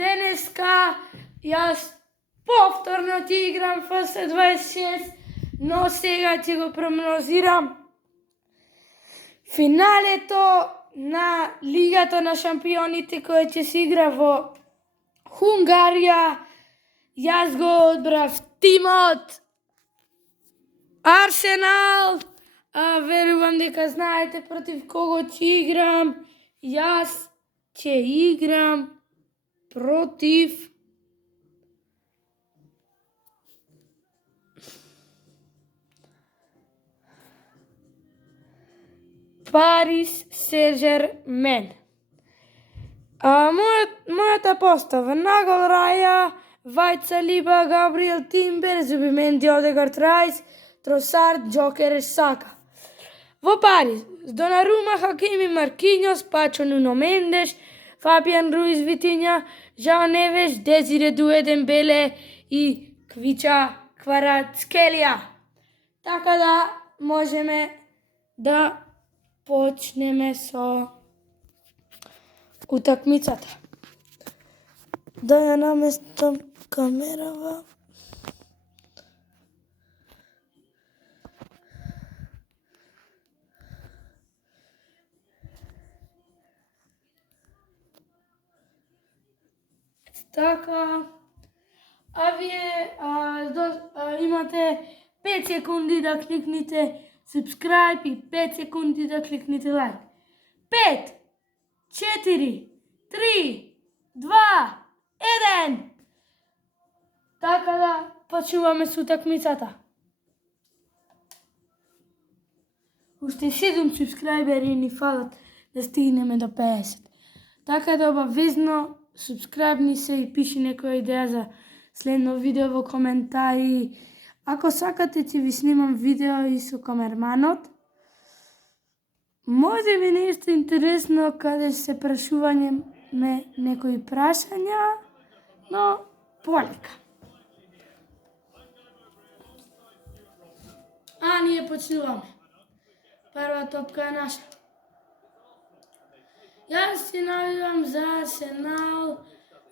денеска јас повторно ќе играм FC26, но сега ќе го прогнозирам финалето на Лигата на шампионите која ќе се игра во Хунгарија. Јас го одбрав тимот Арсенал, верувам дека знаете против кого ќе играм. Јас ќе играм против Парис Сен-Жермен. Мојата постава: Нагол Раја, Вајд Салиба, Габриел Тимбер, Зубименди, Одегард, Райс, Тросард, Джокереш, Сака. Во Парис: Донарума, Хакими, Маркиньос, Пачо, Нуно Мендеш, Фабиан Руис, Витиња, Жао Невеш, Дезире Дуе, Дембеле и Квича Кварацкелија. Така да можеме да почнеме со утакмицата. Да ја наместам камерава. Така, вие имате 5 секунди да кликните subscribe и 5 секунди да кликните like. 5, 4, 3, 2, 1. Така да почнуваме со утакмицата. Уште 7 субскрајбери ни фалат да стигнеме до 50. Така да обавезно субскрајбни се и пиши некоја идеја за следно видео во коментари. Ако сакате ќе ви снимам видео и со камерманот. Може би нешто интересно каде се прашување некои прашања, но полека. Ние почнуваме. Прва топка е наша. Јас се навивам за Арсенал,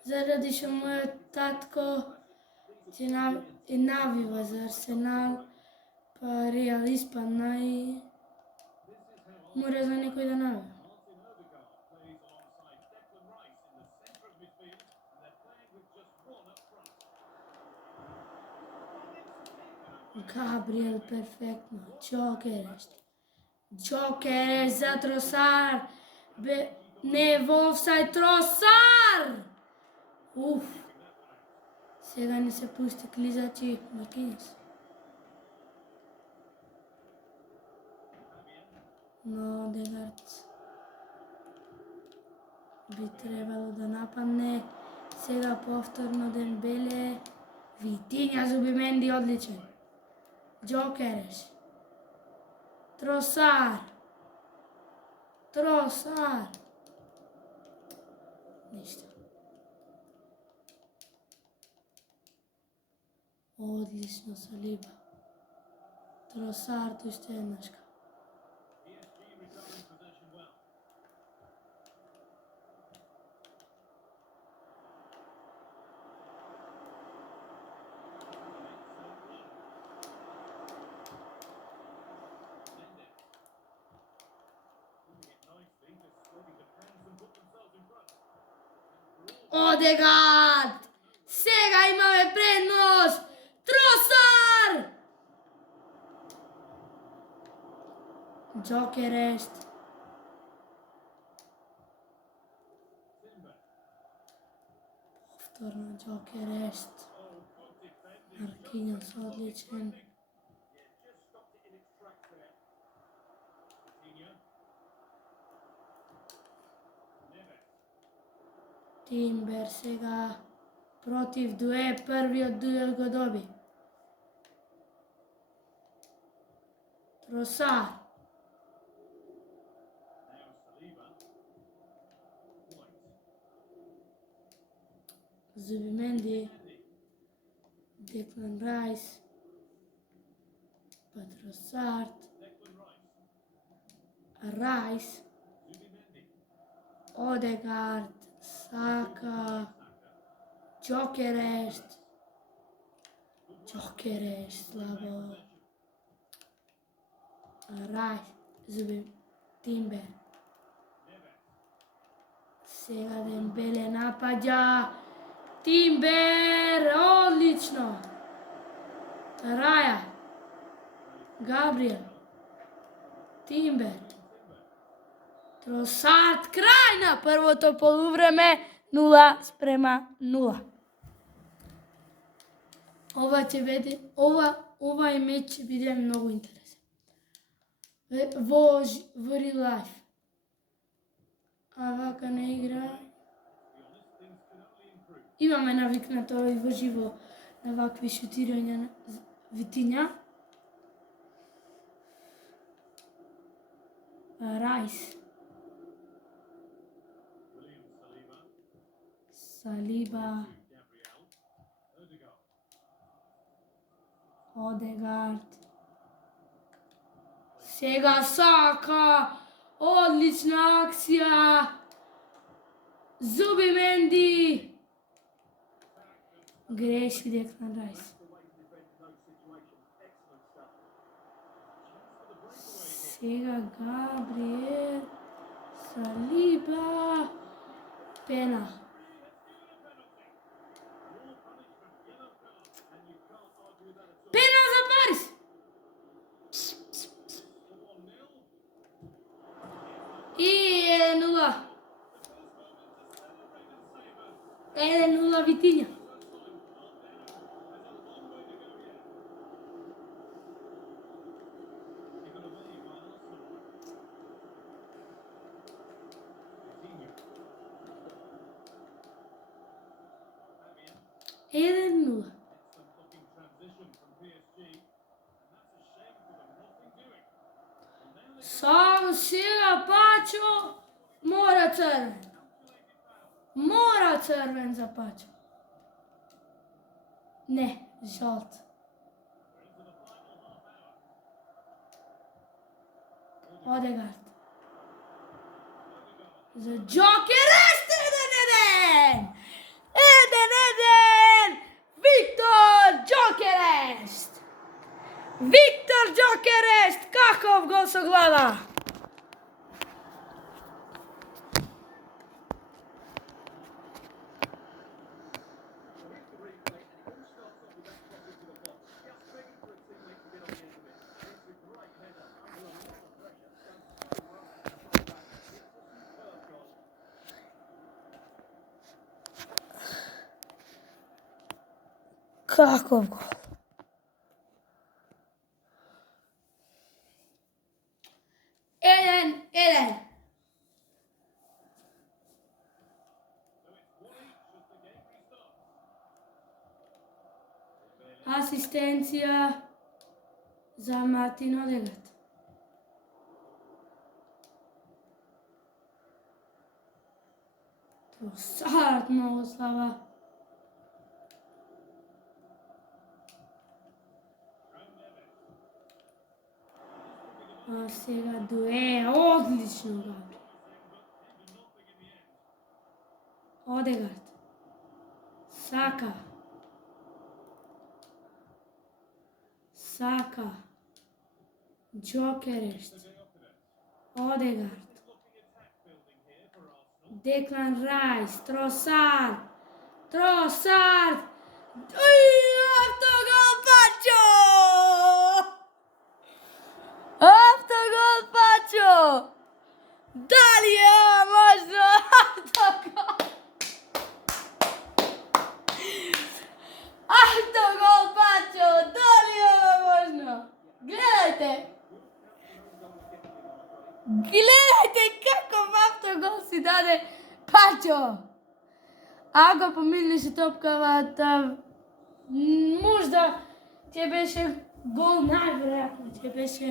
заради што мојот татко ќе навива за Арсенал, па Реал испадна и мора за некој да навива. Габриел перфектно, Джокереш за Тросар, не во офсајд, Тросар! Сега не се пусти клизачи Маркиньос. Но Одегард би требало да нападне. Сега повторно Дембеле. Витиња, Зубименди одличен. Джокереш. Тросар. Ништо. Одлично Салиба. Тросар уште еднашка. Одегард! Сега имаме предност! Тросар! Джокереш. Повторно Джокереш. Маркиньос одличен. Тимбер сега против Дуе, првиот дуел го доби. Тросар. Зубименди. Деклан Райс. Тросард. Райс. Одегард. Сака. Gjokeres, slabo. Raj, Zubi, Timber. Сега Дембеле напаѓа. Timber, одлично. Раја. Габриел. Timber. Тросард, крај на првото полувреме, 0:0. Овај меч ќе биде многу интересен. Во real life. А вака не игра. Имаме навикнато и во живо на вакви шутирања на Витиња. Райс. Салиба. Одегард. Сега Сака. Одлична акција. Зубименди. Греши Деклан Райс. Сега Габриел. Салиба. Пена. Пена за Парис. 1:0. 1:0 Витиња. Само сега Пачо мора црвен. Мора црвен за Пачо. Не, жолт. Одегард. За Gjokeres 1:1. 1:1. Виктор Gjokeres. Виктор Gjokeres, каков гол со глава! Каков гол! Асистенција за Мартин Одегард. Тросард многу слаба. А сега Дуе, одлично Габриел. Одегард. Сака. Сака. Gjokeres. Одегард. Деклан Райс. Тросард. Тросард. Автогол Пачо! Автогол Пачо! Дали е можно автогол? Автогол Пачо! Дали е можно? Гледајте! Гледајте каков автогол си даде Пачо! Ако помилнеше топкавата, можда ќе беше гол, најверојатно ќе беше,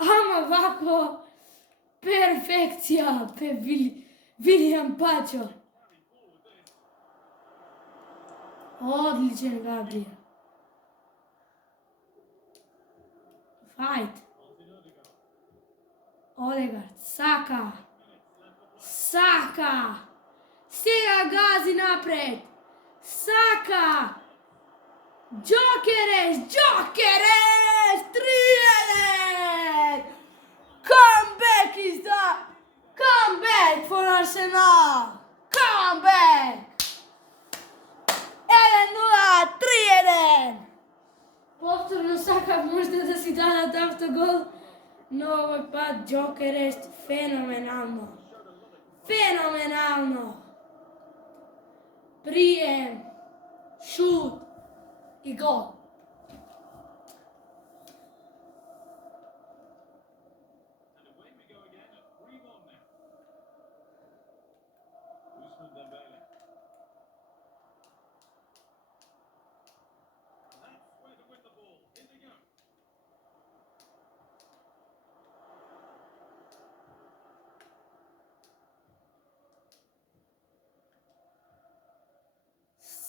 ама вако перфекција, Вилијам Пачо. Одличен Габриел. Фајт. Одегард. Сака. Сака. Сега гази напред. Saka! Gyökeres! 3-1! Comeback is the comeback for Arsenal! Comeback! 1-0, 3-1! Повторно Сака можда да си дадат автогол, но овој пат Gyökeres феноменално. Феноменално! Прием, шут и гол.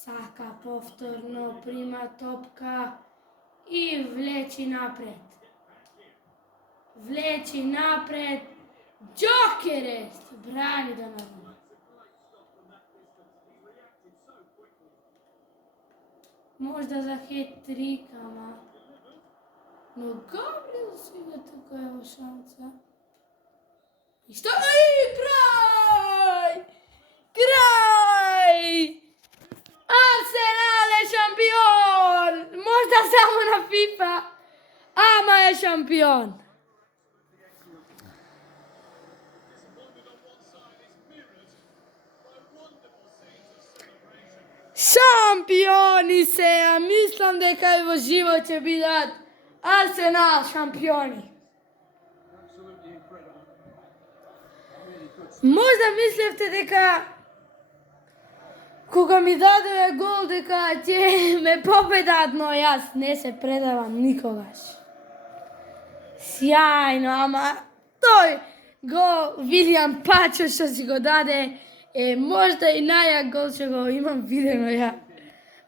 Saka повторно прима топка и влечи напред. Влечи напред. Gyökeres брани Доноvan. Можда за хет-трик, ама... Но Габриел сега тука ево шанса. И што? И крај! Крај! Arsenal е шампион! Можда само на FIFA, ама е шампион! Шампиони се, а мислам дека и во живот ќе бидат Арсенал шампиони. Можда мислевте дека кога ми дадоа гол дека ќе ме победат, но јас не се предавам никогаш. Сјајно, ама тој гол Вилијан Пачо што си го даде е можда и најак гол што го имам видено ја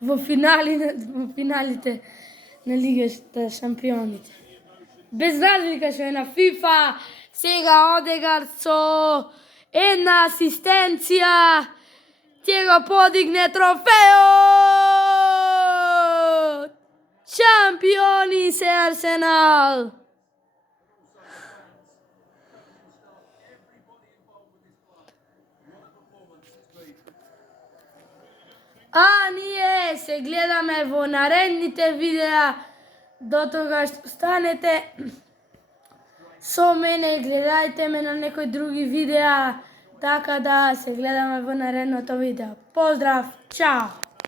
во финалите на Лигата шампионите. Без разлика што е на FIFA, сега Одегард со една асистенција ќе го подигне трофеот! Шампиони се Арсенал! А ние се гледаме во наредните видеа. До тогаш станете со мене, гледајте ме на некои други видеа, така да се гледаме во наредното видео. Поздрав, чао!